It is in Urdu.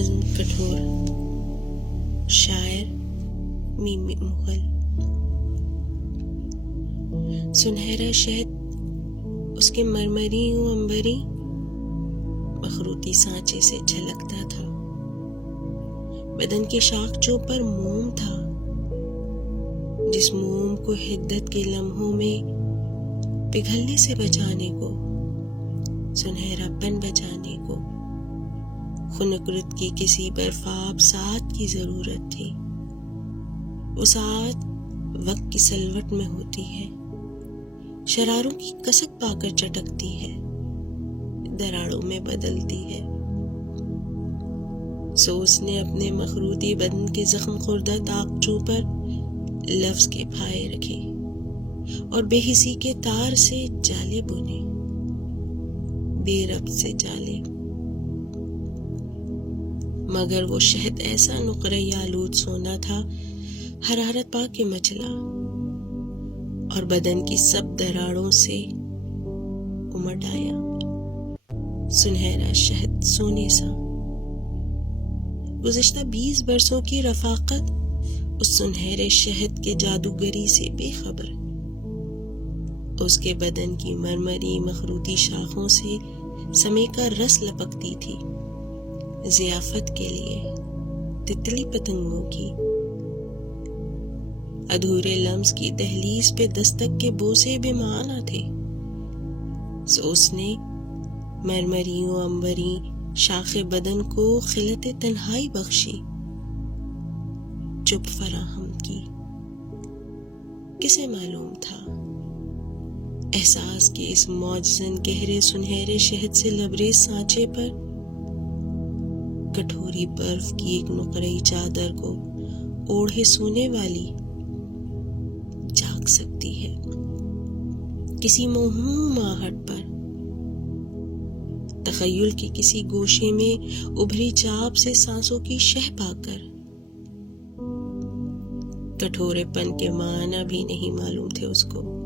نظم کٹھور، شاعر میمی مغل۔ سنہرا شہد اس کے مرمری و عنبری مخروطی سانچے سے جھلکتا تھا۔ بدن کے شاخچوں پر موم تھا، جس موم کو حدت کے لمحوں میں پگھلنے سے بچانے کو، سنہرا پن بچانے کو خنک کی کسی برفاب ساعت کی ضرورت تھی۔ وہ ساعت وقت کی سلوٹ میں ہوتی ہے، شراروں کی کسک پا کر چٹکتی ہے، دراڑوں میں بدلتی ہے۔ سو اس نے اپنے مخروطی بدن کے زخم خوردہ طاقچوں پر لفظ کے پھائے رکھے اور بے حسی کے تار سے جالے بنے، بے ربط سے جالے۔ مگر وہ شہد ایسا نقرۂ آلود سونا تھا، حرارت پا کے مچلا اور بدن کی سب دراڑوں سے امٹ آیا۔ سنہرا شہد سونے سا۔ گزشتہ 20 برسوں کی رفاقت اس سنہرے شہد کے جادوگری سے بے خبر، اس کے بدن کی مرمری مخروطی شاخوں سے سمے کا رس لپکتی تھی، ضیافت کے لیے تتلی پتنگوں کی۔ ادھورے لمس کی دہلیز پہ دستک کے بوسے بے معنی تھے، سو اس نے مرمری و عنبری شاخ بدن کو خلت تنہائی بخشی، چپ فراہم کی۔ کسے معلوم تھا احساس کے اس معجزن گہرے سنہرے شہد سے لبریز سانچے پر کٹھوری برف کی ایک نقرئی چادر کو اوڑھے سونے والی جاگ سکتی ہے، کسی موہوم آہٹ پر، تخیل کے کسی گوشے میں ابھری چاپ سے سانسوں کی شہ پا کر۔ کٹھورے پن کے معنی بھی نہیں معلوم تھے اس کو،